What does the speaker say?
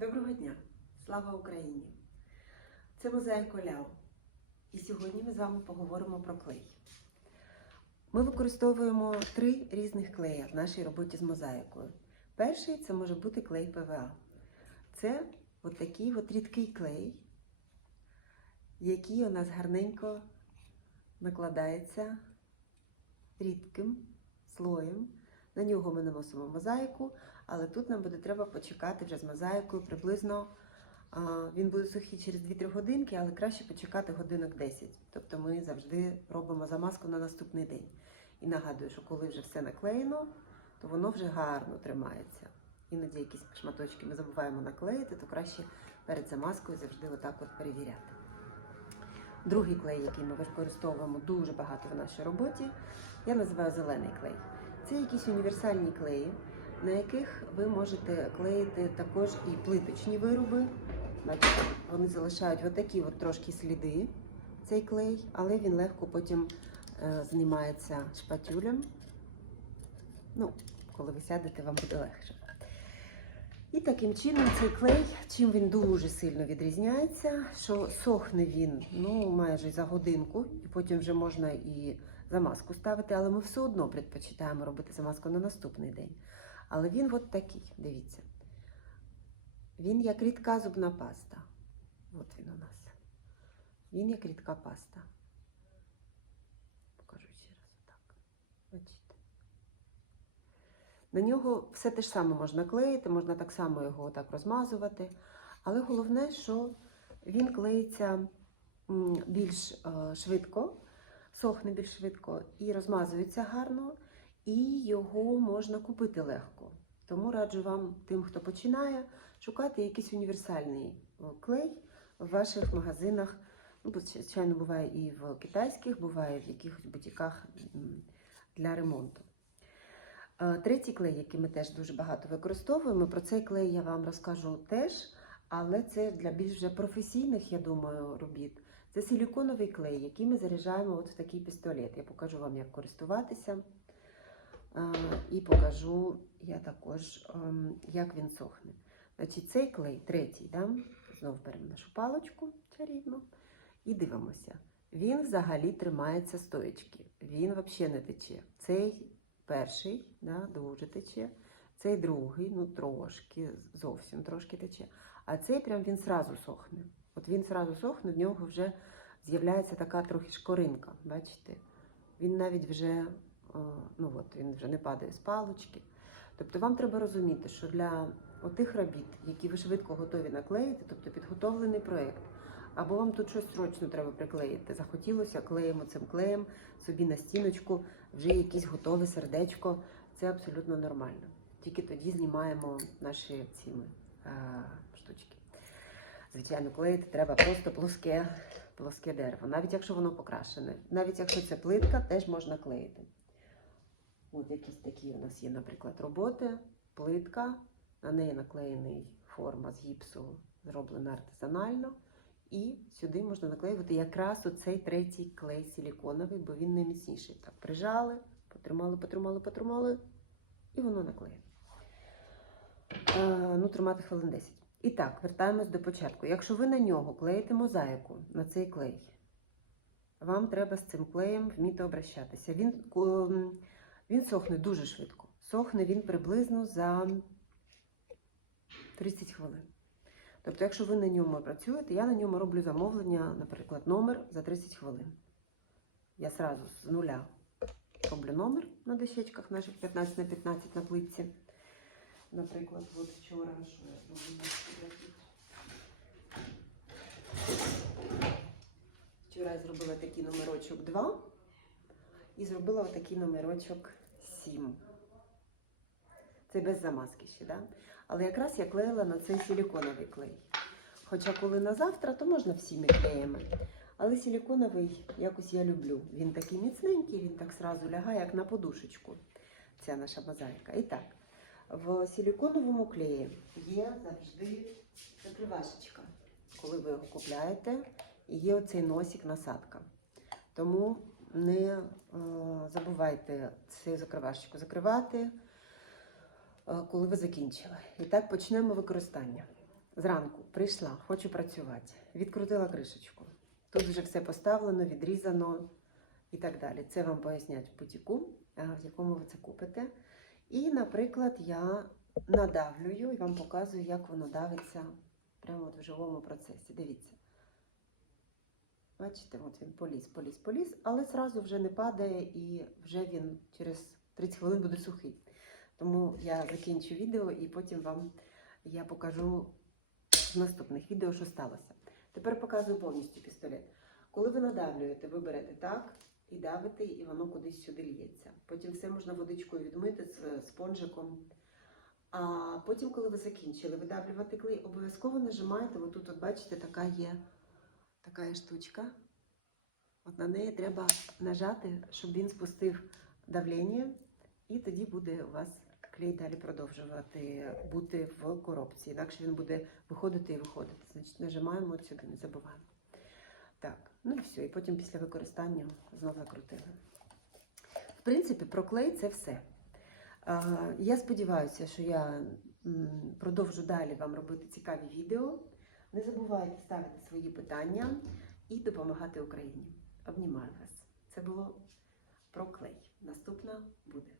Доброго дня! Слава Україні! Це мозаїк Оляо. І сьогодні ми з вами поговоримо про клей. Ми використовуємо три різних клея в нашій роботі з мозаїкою. Перший це може бути клей ПВА. Це от такий от рідкий клей, який у нас гарненько накладається рідким слоєм. На нього ми наносимо мозаїку, але тут нам буде треба почекати вже з мозаїкою приблизно. Він буде сухий через 2-3 годинки, але краще почекати годинок 10. Тобто ми завжди робимо замазку на наступний день. І нагадую, що коли вже все наклеєно, то воно вже гарно тримається. Іноді якісь шматочки ми забуваємо наклеїти, то краще перед замазкою завжди отак от перевіряти. Другий клей, який ми використовуємо дуже багато в нашій роботі, я називаю зелений клей. Це якісь універсальні клеї, на яких ви можете клеїти також і плиточні вироби. Бачите, вони залишають отакі от трошки сліди, цей клей, але він легко потім е, знімається шпатюлем. Ну, коли ви сядете, вам буде легше. І таким чином цей клей, чим він дуже сильно відрізняється, що сохне він ну, майже за годинку, і потім вже можна і замазку ставити, але ми все одно предпочитаємо робити замазку на наступний день. Але він от такий, дивіться. Він як рідка зубна паста. От він у нас. Він як рідка паста. Покажу ще раз отак. Бачите. На нього все те ж саме можна клеїти, можна так само його отак розмазувати. Але головне, що він клеїться більш е, швидко, сохне більш швидко і розмазується гарно, і його можна купити легко. Тому раджу вам, тим, хто починає, шукати якийсь універсальний клей в ваших магазинах. Ну, звичайно, буває і в китайських, буває в якихось бутіках для ремонту. Е, Третій клей, який ми теж дуже багато використовуємо, про цей клей я вам розкажу теж, але це для більш вже професійних, я думаю, робіт. Це силіконовий клей, який ми заряджаємо от в такий пістолет. Я покажу вам, як користуватися. І покажу я також, ем, як він сохне. Значить, цей клей, третій, да? знову беремо нашу паличку чарівну і дивимося. Він взагалі тримається стоячки. Він взагалі не тече. Цей перший да, дуже тече, цей другий, ну трошки, зовсім трошки тече. А цей прям він сразу сохне. От він сразу сохне, в нього вже з'являється така трохи шкоринка. Бачите? Він навіть вже, ну от, він вже не падає з палочки. Тобто вам треба розуміти, що для отих робіт, які ви швидко готові наклеїти, тобто підготовлений проєкт, або вам тут щось срочно треба приклеїти. Захотілося, клеїмо цим клеєм собі на стіночку, вже якесь готове сердечко. Це абсолютно нормально. Тільки тоді знімаємо наші ці е, штучки. Звичайно, клеїти треба просто плоске, плоске дерево, навіть якщо воно покрашене. Навіть якщо це плитка, теж можна клеїти. От якісь такі у нас є, наприклад, роботи, плитка, на неї наклеєний форма з гіпсу, зроблена артизанально. І сюди можна наклеювати якраз оцей третій клей силіконовий, бо він найміцніший. Так, прижали, потримали, потримали, потримали, і воно наклеєно. Е, ну, тримати хвилин 10. І так, вертаємось до початку. Якщо ви на нього клеїте мозаїку, на цей клей, вам треба з цим клеєм вміти обращатися. Він, він сохне дуже швидко. Сохне він приблизно за 30 хвилин. Тобто, якщо ви на ньому працюєте, я на ньому роблю замовлення, наприклад, номер за 30 хвилин. Я сразу з нуля роблю номер на дощечках наших 15 на 15 на плитці. Наприклад, от вчора, що я сюди? Вчора я зробила такий номерочок 2 і зробила отакий номерочок 7. Це без замазки ще, да? Але якраз я клеїла на цей силіконовий клей. Хоча коли на завтра, то можна всіми клеями. Але силіконовий якось я люблю. Він такий міцненький, він так сразу лягає, як на подушечку. Ця наша мозаїка. І так, в силіконовому клеї є завжди закривашечка. Коли ви його купляєте, і є оцей носик насадка. Тому не е, забувайте цю закривашечку закривати, е, коли ви закінчили. І так почнемо використання. зранку прийшла, хочу працювати. Відкрутила кришечку. Тут вже все поставлено, відрізано і так далі. Це вам пояснять в бутіку, в якому ви це купите. І, наприклад, я надавлюю і вам показую, як воно давиться прямо от в живому процесі. Дивіться. Бачите, от він поліз, поліз, поліз, але зразу вже не падає і вже він через 30 хвилин буде сухий. Тому я закінчу відео і потім вам я покажу в наступних відео, що сталося. Тепер показую повністю пістолет. Коли ви надавлюєте, ви берете так і давите, і воно кудись сюди лється. Потім все можна водичкою відмити з спонжиком. А потім, коли ви закінчили видавлювати клей, обов'язково нажимаєте, отут, от бачите, така є така є штучка. От на неї треба нажати, щоб він спустив давлення, і тоді буде у вас клей далі продовжувати бути в коробці. Інакше він буде виходити і виходити. Значить, нажимаємо от сюди, не забуваємо. Так, ну і все. І потім після використання знову закрутили. В принципі, про клей це все. Я сподіваюся, що я продовжу далі вам робити цікаві відео. Не забувайте ставити свої питання і допомагати Україні. Обнімаю вас. Це було про клей. Наступна буде.